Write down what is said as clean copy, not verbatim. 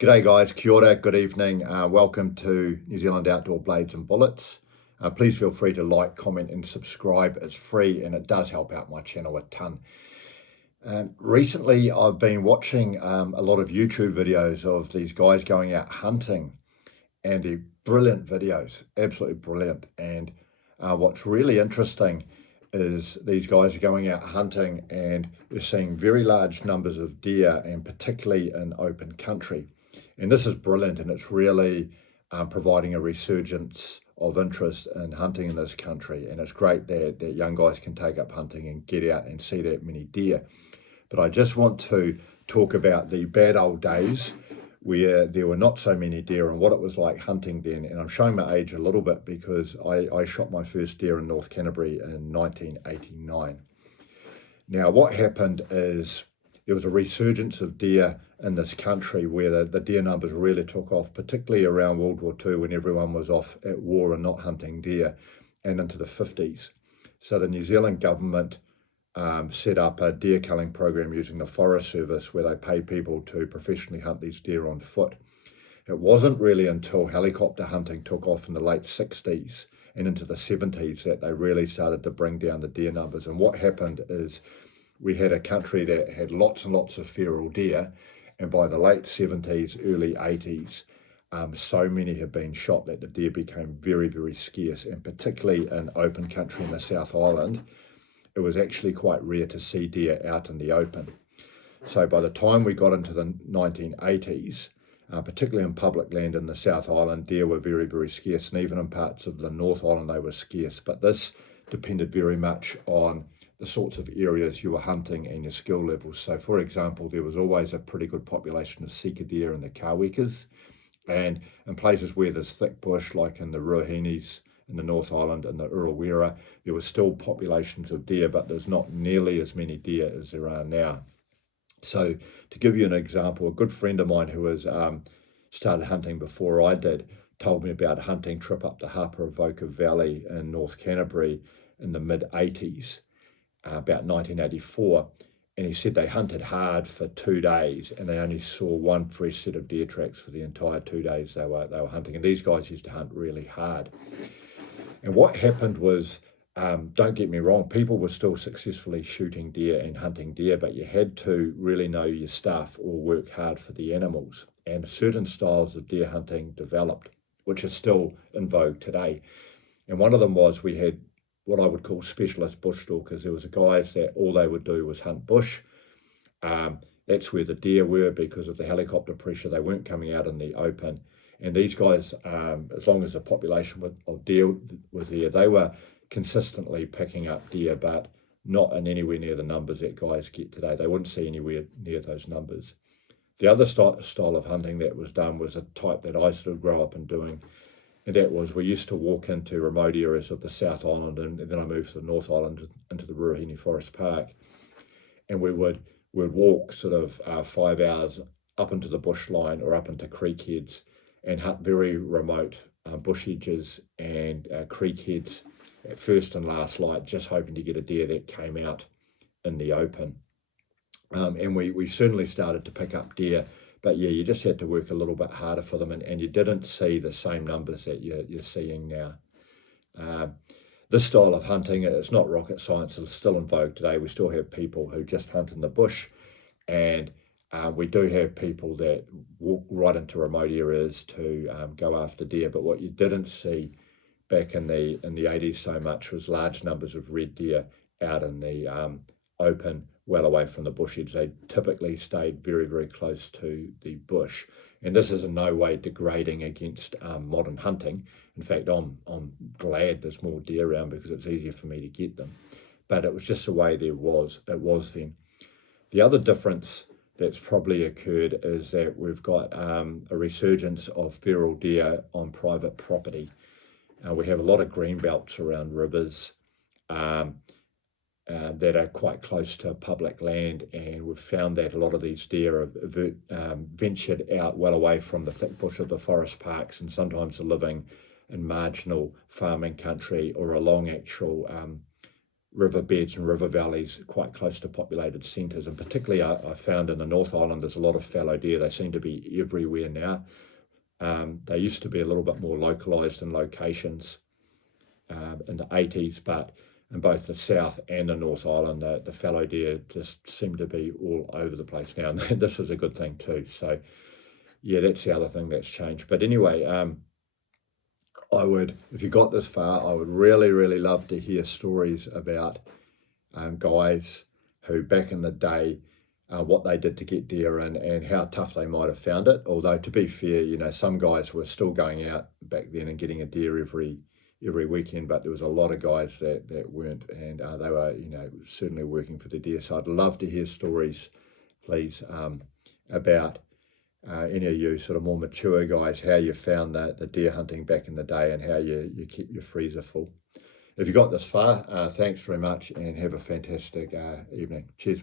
G'day guys, kia ora, good evening. Welcome to New Zealand Outdoor Blades and Bullets. Please feel free to like, comment and subscribe. It's free and it does help out my channel a ton. Recently I've been watching a lot of YouTube videos of these guys going out hunting, and they're brilliant videos, absolutely brilliant. And what's really interesting is these guys are going out hunting and we're seeing very large numbers of deer, and particularly in open country. And this is brilliant, and it's really providing a resurgence of interest in hunting in this country. And it's great that young guys can take up hunting and get out and see that many deer. But I just want to talk about the bad old days where there were not so many deer and what it was like hunting then. And I'm showing my age a little bit because I shot my first deer in North Canterbury in 1989. Now, what happened is there was a resurgence of deer in this country where the deer numbers really took off, particularly around World War II when everyone was off at war and not hunting deer, and into the 50s. So the New Zealand government set up a deer culling program using the Forest Service where they pay people to professionally hunt these deer on foot. It wasn't really until helicopter hunting took off in the late 60s and into the 70s that they really started to bring down the deer numbers. And what happened is we had a country that had lots and lots of feral deer, and by the late 70s, early 80s, so many had been shot that the deer became very, very scarce, and particularly in open country in the South Island, it was actually quite rare to see deer out in the open. So by the time we got into the 1980s, particularly in public land in the South Island, deer were very, very scarce, and even in parts of the North Island they were scarce. But this depended very much on the sorts of areas you were hunting and your skill levels. So for example, there was always a pretty good population of sika deer in the kawikas, and in places where there's thick bush, like in the Ruahinis in the North Island and the Urawera, there were still populations of deer, but there's not nearly as many deer as there are now. So to give you an example, a good friend of mine who has started hunting before I did told me about a hunting trip up the Haparavoka Valley in North Canterbury in the mid-80s, about 1984. And he said they hunted hard for 2 days and they only saw one fresh set of deer tracks for the entire 2 days they were hunting. And these guys used to hunt really hard. And what happened was, don't get me wrong, people were still successfully shooting deer and hunting deer, but you had to really know your stuff or work hard for the animals. And certain styles of deer hunting developed, which are still in vogue today. And one of them was we had what I would call specialist bush stalkers. There was guys that all they would do was hunt bush. That's where the deer were because of the helicopter pressure. They weren't coming out in the open. And these guys, as long as the population of deer was there, they were consistently picking up deer, but not in anywhere near the numbers that guys get today. They wouldn't see anywhere near those numbers. The other style of hunting that was done was a type that I sort of grew up in doing, and that was we used to walk into remote areas of the South Island, and then I moved to the North Island into the Ruahine Forest Park, and we would walk sort of 5 hours up into the bush line or up into creek heads and hunt very remote bush edges and creek heads at first and last light, just hoping to get a deer that came out in the open. And we certainly started to pick up deer, but yeah, you just had to work a little bit harder for them, and you didn't see the same numbers that you're seeing now. This style of hunting, it's not rocket science, it's still in vogue today. We still have people who just hunt in the bush, and we do have people that walk right into remote areas to go after deer. But what you didn't see back in the 80s so much was large numbers of red deer out in the open, well away from the bush edge. They typically stayed very, very close to the bush. And this is in no way degrading against modern hunting. In fact, I'm glad there's more deer around because it's easier for me to get them. But it was just the way it was then. The other difference that's probably occurred is that we've got a resurgence of feral deer on private property. We have a lot of green belts around rivers that are quite close to public land, and we've found that a lot of these deer have ventured out well away from the thick bush of the forest parks, and sometimes are living in marginal farming country or along actual riverbeds and river valleys quite close to populated centres. And particularly I found in the North Island there's a lot of fallow deer. They seem to be everywhere now. They used to be a little bit more localised in locations in the 80s, but in both the South and the North Island, the fallow deer just seem to be all over the place now. And this is a good thing too. So yeah, that's the other thing that's changed. But anyway, I would, if you got this far, I would really, really love to hear stories about guys who back in the day, what they did to get deer and how tough they might have found it. Although to be fair, you know, some guys were still going out back then and getting a deer every weekend, but there was a lot of guys that weren't, and they were, you know, certainly working for the deer. So I'd love to hear stories, please, about any of you sort of more mature guys, how you found the deer hunting back in the day and how you keep your freezer full. If you got this far, thanks very much and have a fantastic evening. Cheers.